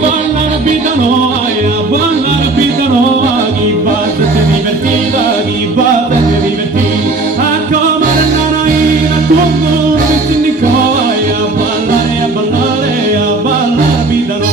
ballare pitano, a ballare pitano, chi batte si divertita, chi batte si divertita, a come a come si indicò, a ballare, a ballare, a ballare pitano.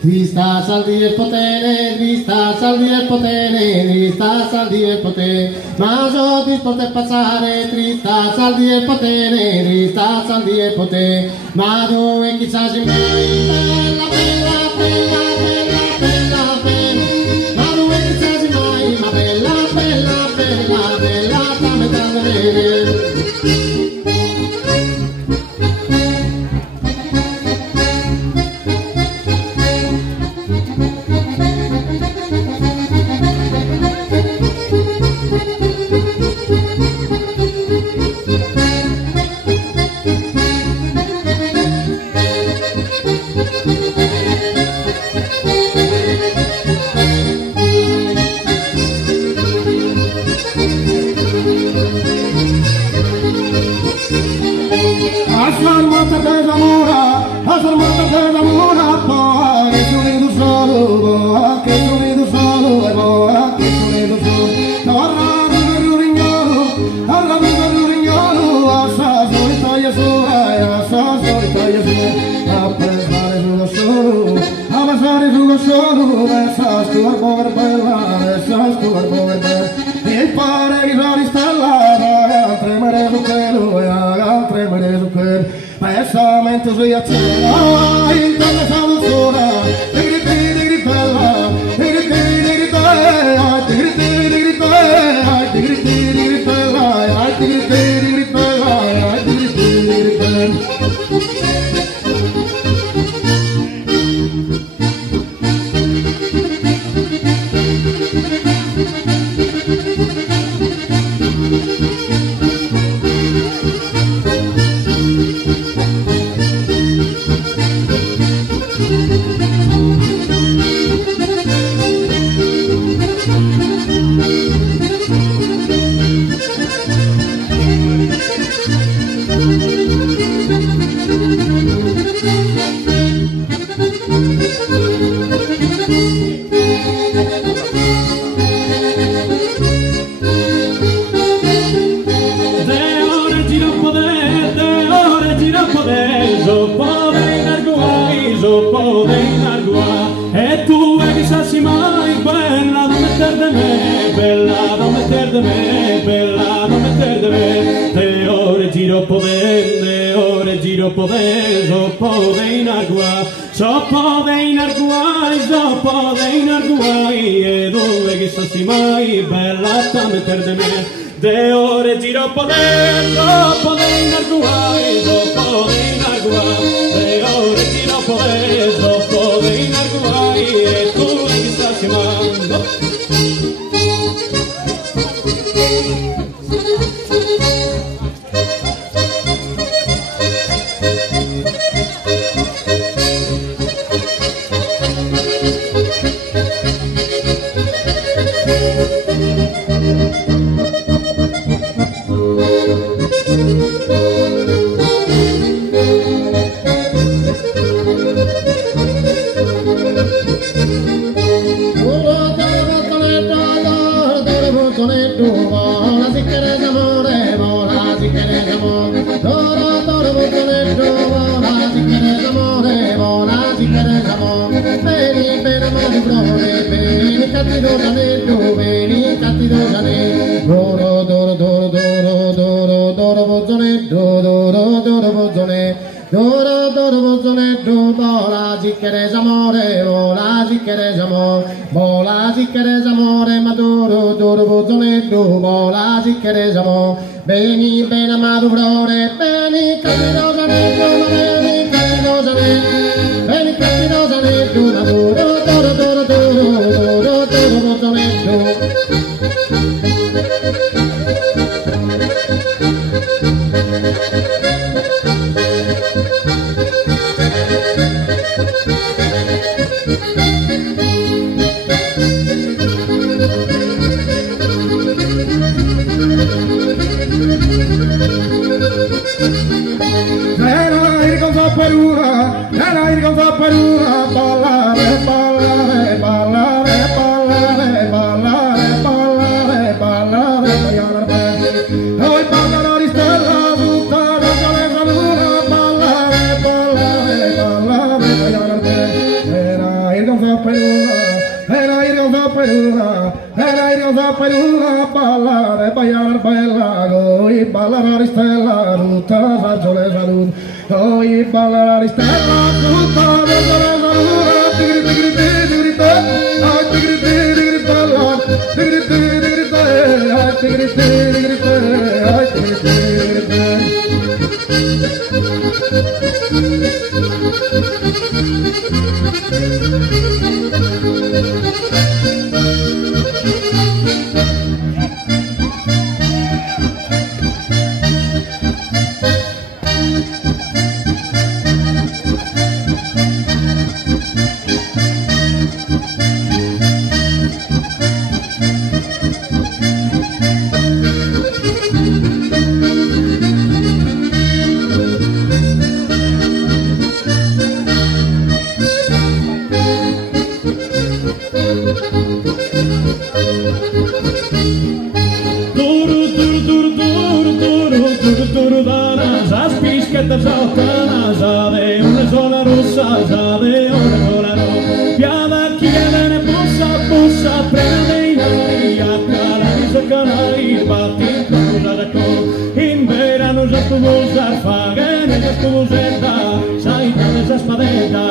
Trista saldi el potere, trista saldi el potere, trista saldi el potere, ma so disposte passare, trista saldi el potere, trista saldi el potere, ma dove chissà si bella, bella, bella, bella, bella, bella, ma dove chissà si mai, ma bella, bella, bella, bella, dammi tanto bene. De ore giro poder, dopo dei narguai, dopo dei narguai, de ore giro poder, dopo dei narguai, e tu mi stai chiamando. Doro, doro, bozzone, doro, la ziccheresa amore, la ziccheresa ziccheresiamo, vola ziccheresiamo, re maduro, duro bozzonetto, vola ziccheresiamo, beni bene amato frore, beni capirosanetto, beni capirosanetto, beni capirosanetto, maduro, duro, duro, duro, duro, duro bozzonetto. Per una ballare, ballare, ballare, ballare, ballare, ballare, ballare, noi ballano di stella tutta la giornata luna, ballare, ballare, ballare, era il gonza per una, era il gonza per una, era il gonza per una, ballare, ballare, bella, noi ballano di stella tutta la giornata luna. Noi ballare di stella tutta la giornata luna, tigri tigri tigri tigri tigri balla, tigri tigri tigri tigri Zade, una sola rossa, zade, una sola rossa. Piava chi viene, bussa, prende in aria, canali, batti, in verano già tu usar fagane, già tu usetta, sai tante sa spadetta,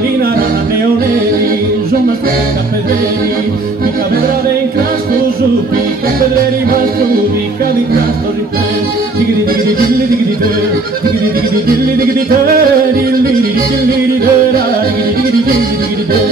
lina rana neoneri, insomma spetta pedreri, mica vedrà in crasto su, mica pedreri bastu, mica di crasto di te, digri digri digri digri te, digri digri digri digri te, digri digri digri te, digri digri digri te.